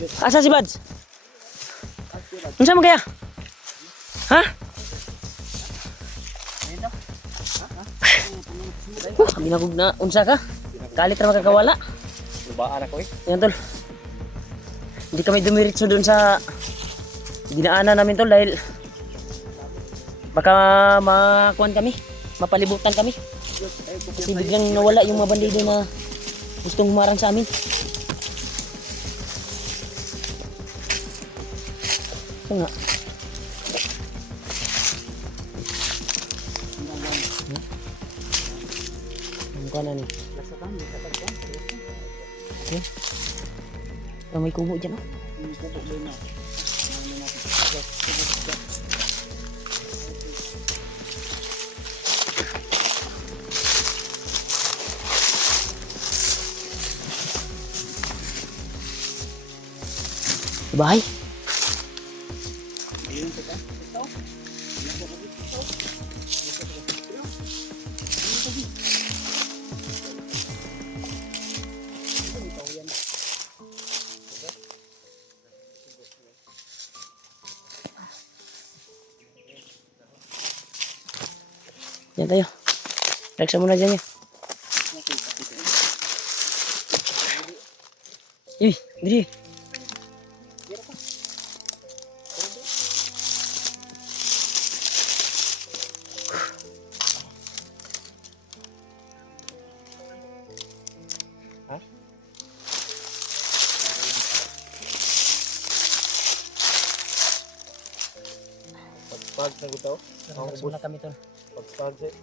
Asa si Bads? Unsa man kaya? Ha? Binagog na unsa ka? Kalit ra makakawala. Lubaan ako eh. Yan tol. Hindi kami dumiretso doon sa dinaanan namin tol dahil baka makuan kami, mapalibutan kami. Kasi biglang nawala yung mga bandido na gustong humarang sa amin. Ito nga. Ang kuan ni. Okay. May kubo dyan oh. Bahay. Yan tayo. Reksa muna dyan yun. Uy, diri. Pagpag na gutaw. Reksa muna kami tol. Pagpag siya.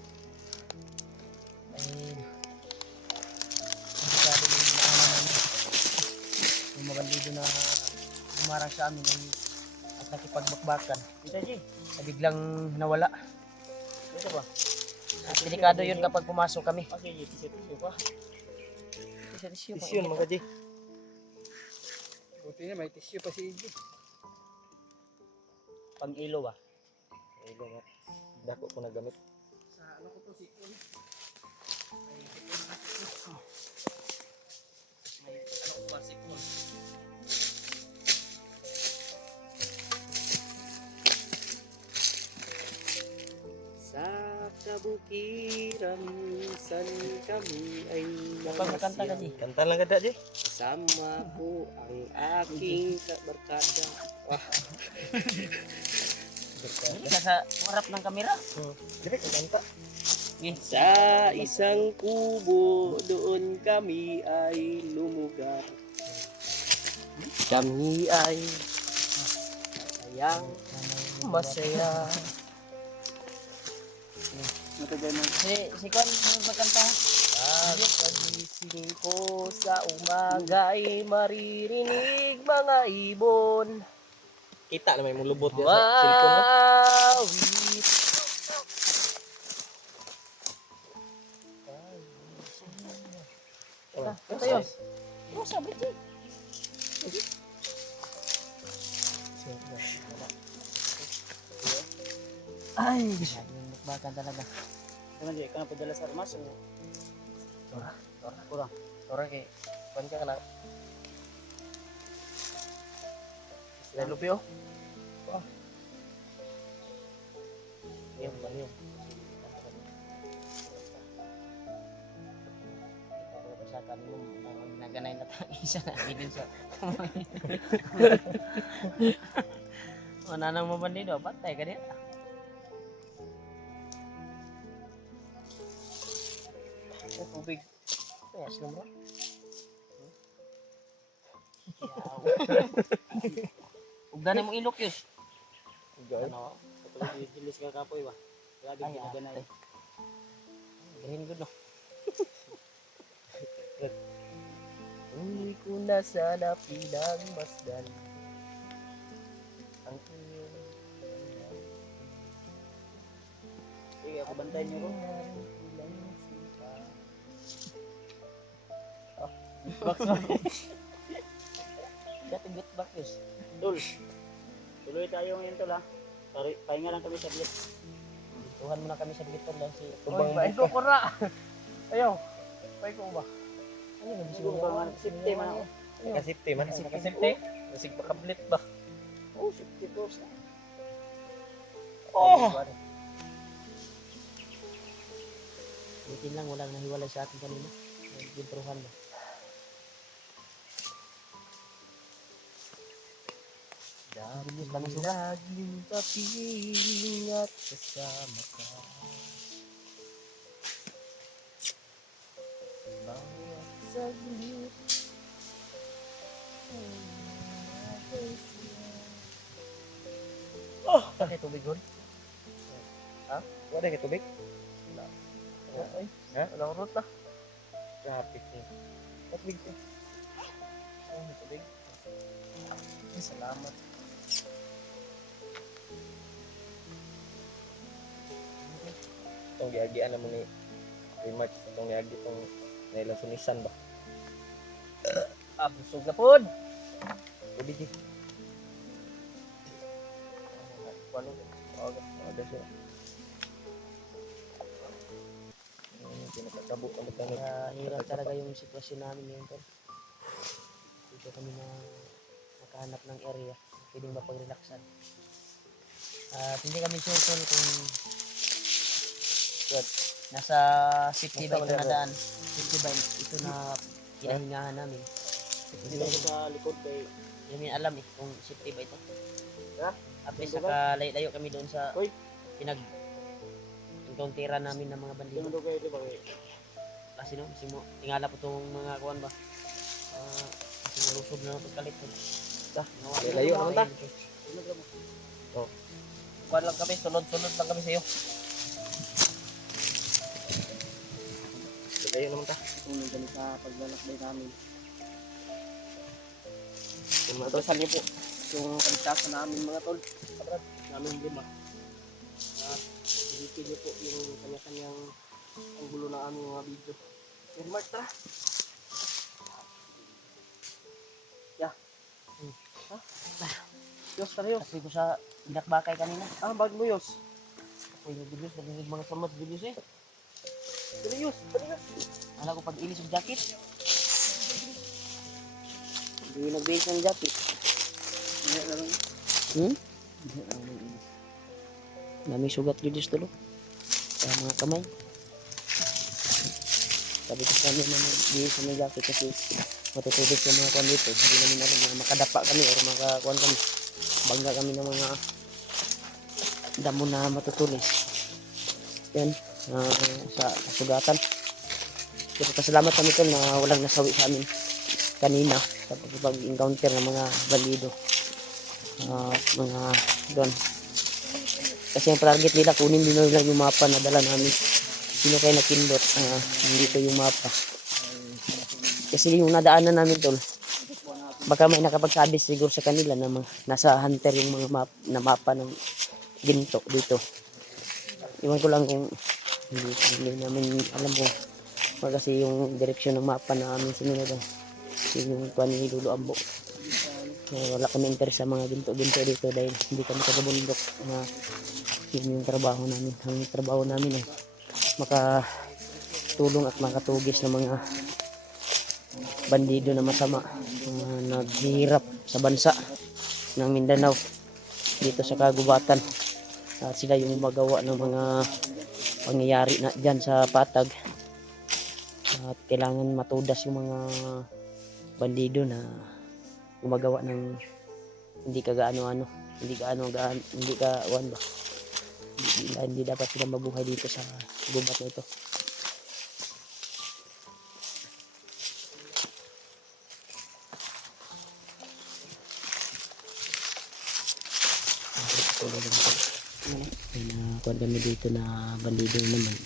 Ay, delikado yung ano namin. Yung mga bandido na humarang sa amin ay at nakipagbakbakan. Na biglang nawala. Ito ba? At delikado yun kapag pumasok kami. Okay, tisyo pa. Tisyo Tisyo naman ka, G. Buti na may tissue pa si Iggy. Pang ilo ba? Ilo nga. Dako ko nagamit. Sa ano ko to si Iggy. May ano ko ba si Iggy. Sa kabukiran san kami ay Pagkanta ka di. Kanta lang kada, G. Kasama ko ang aking kabarkada. Wah, Hindi ka sa harap ng kamera. Direk ang kanta. sa isang kubo doon kami ay lumugar. Kami ay masaya. Si Kwan, yung magkanta. Pagkagising ko sa umaga'y maririnig mga ibon. Kita na may mulubot yan sa cellphone mo. Mawit. Ito yun. Oh, sabi ko. Ay, bakit talaga. Ano di ka na padala sa armas? Tora kay kuan ka na. Lupyo. Yan ba niyo? Sa kami mo naganay na tayo isa na din sa. Wala nang mabandido, patay ka din. Tubig. Yes, naman. Ugdan mong ilok yun. Ano? Katulad yung hilis ka kapoy ba? Kaya din ginaganay. Green good no. Hindi ko na sana pinagmasdan ang iyong sige, ako bantayan niyo ko. Box mo. Dati good back yun. Dul, tuloy tayo ngayon tol ha. Pahinga lang kami sa bilis. Tuhan muna kami sa bitol lang si Oy, baik ko ra. Ayaw. Baik ko ba? Ano yun? Siguro ba man safety man ako. Kasipte man. Kasipte. Masig makablit ba? Oh, safety first na. Oh! Buti lang, walang nahiwalay sa atin kanina. Nagpintruhan ba? Dahil laging kapiling at kasama ka. Bawat saglit. Oh! Bakit tubig hon? Ha? Wala kay tubig? Wala. Ay, ha? Wala ko rot na. Traffic niya. Tubig ko. Ay, tubig. Ay, salamat. Itong giagian naman ni Remark. Itong giagi itong nailang sunisan ba? Busog na po! Tubig eh. Ano? Aga siya. Pinakatabo kami kami. Hirap talaga yung sitwasyon namin ngayon, tol. Dito kami na nakahanap ng area. Pwedeng mapag-relaxan. At hindi kami sure, tol, kung nasa 50 ba ito na daan. 50 ba ito na kinahingahan namin. Hindi tayo sa likod kay... Hindi namin alam eh kung 50 ba ito. Ha? At least nakalayo kami doon sa Uy! encounteran namin ng mga bandido. Tingnan kayo, di ba kayo? Kasi no, tingala po itong mga kuwan ba. Kasi malusog na ito kalit. Layo naman ta. Oh. Kuhan lang kami, sunod-sunod lang kami sa'yo. Layo naman ta. Tunod kami sa paglalakbay namin. Tumasasan niyo po. Yung kaligtasan namin mga tol. Kabrad, namin 5. Silipin niyo po yung kanya-kanyang ang gulo na aming mga video. Remark, tara. Yeah. Ha? Yos, tara Yos. Kasi ko sa inakbakay kanina. Bag mo Yos. Ako yung bilis, nagiging mga samas bilis eh. Tara Yos, tara Yos. Alam ko pag ilis yung jacket. Hindi nag-base ng jacket. Daming sugat dito sa tulo. Sa mga kamay. Sabi ko sa amin na mag-bihis sa mga jacket kasi matutubig sa mga kuwan dito. Hindi namin alam na makadapa kami o makakuwan kami. Bangga kami ng mga damo na matutulis. Yan. Sa sugatan. Pero pasalamat kami tol na walang nasawi sa amin kanina sa pag-encounter ng mga bandido. Mga doon. Kasi ang target nila, kunin din nila yung mapa na dala namin. Sino kayo nakindot? Nandito yung mapa. Kasi yung nadaanan namin tol, baka may nakapagsabi siguro sa kanila na nasa hunter yung mga mapa ng ginto dito. Iwan ko lang kung hindi namin alam kung kasi yung direksyon ng mapa na amin sinunod. Yung kuha ni Lolo Ambo. Wala kami interes sa mga ginto-ginto dito dahil hindi kami taga-bundok na yun yung trabaho namin. Ang trabaho namin ay makatulong at makatugis ng mga bandido na masama naghihirap sa bansa ng Mindanao dito sa kagubatan. At sila yung magawa ng mga pangyayari na dyan sa patag. At kailangan matudas yung mga bandido na gumagawa ng hindi ka gaano-ano, hindi ka hindi dapat sila mabuhay dito sa gubat na ito. May nakuha kami dito na bandido naman.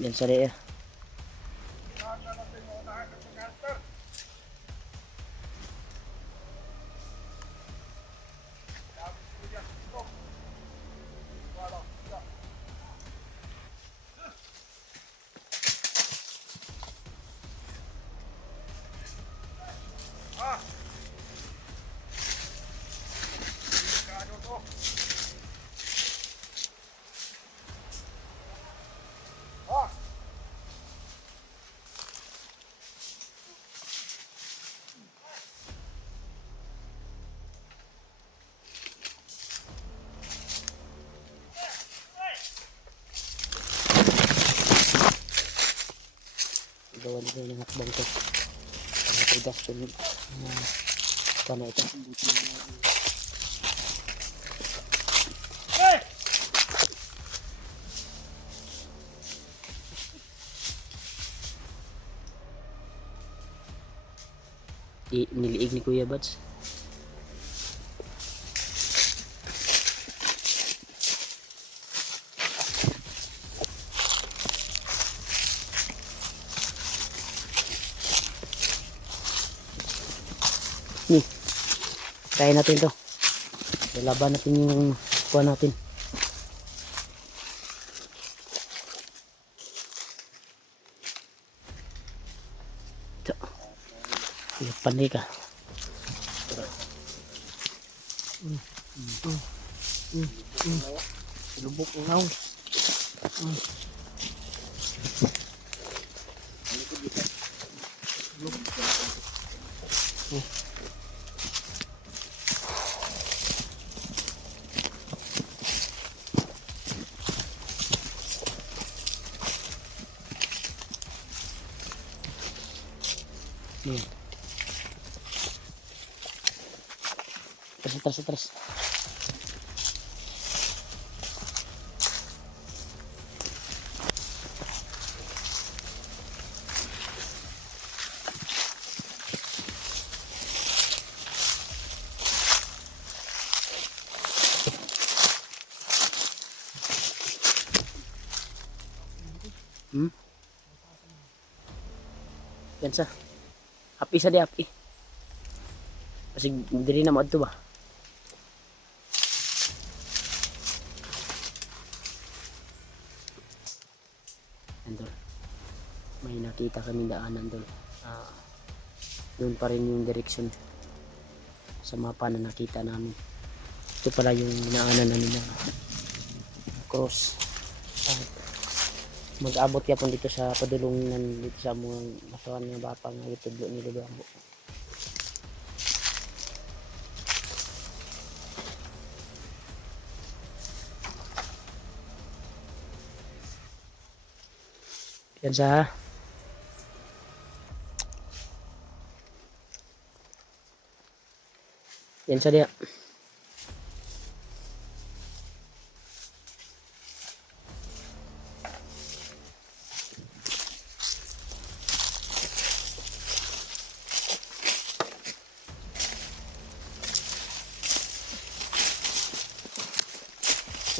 Yan sa reya. bangko. Ang tigas ko na ito. Niliig ni Kuya Bats. Nih, kaya natin to. Lalaban natin yung kuha natin. Ito. Panay ka. Lubok ng naon. Terus. Yan sa. Api sa di api. Kasi diri na mo adto ba? Andol. May nakita kami daanan dol. Doon pa rin yung direction sa mapa na nakita namin. Ito pala yung naanan namin na cross. Mag-abot yapon dito sa padulungan dito sa mga masawan nga bapang nga itudlo ni Lugambo. Yan sa dia.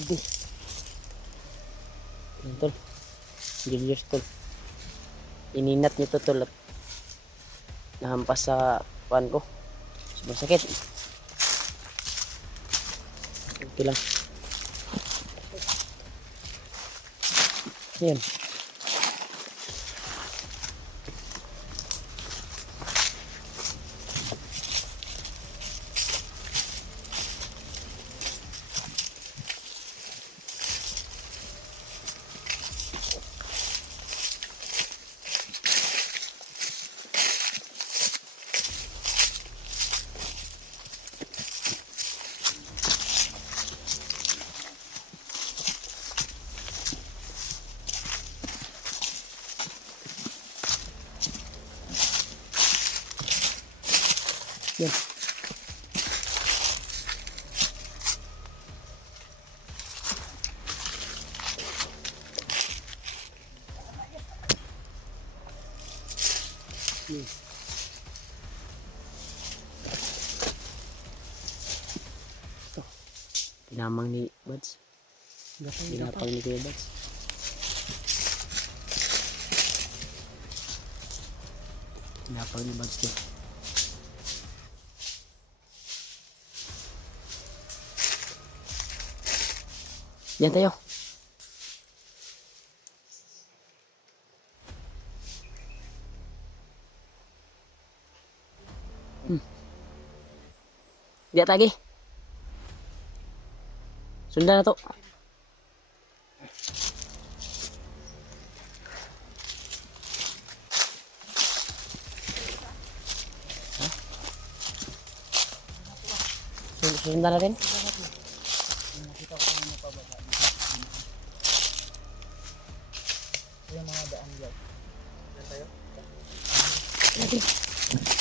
Sige. Tol. Julius tol. Ininat nito tol at nahampas sa pan ko. Masakit. Okay lang. Yan. Yan. Ito. Tinamang ni Buds. Tinapang ni Kuya Buds. Tinapang ni Buds din. Yan tayo. Diya tagi. Sundan na to. Sundan natin. Yung mga daan dyan. Yan tayo. Natin.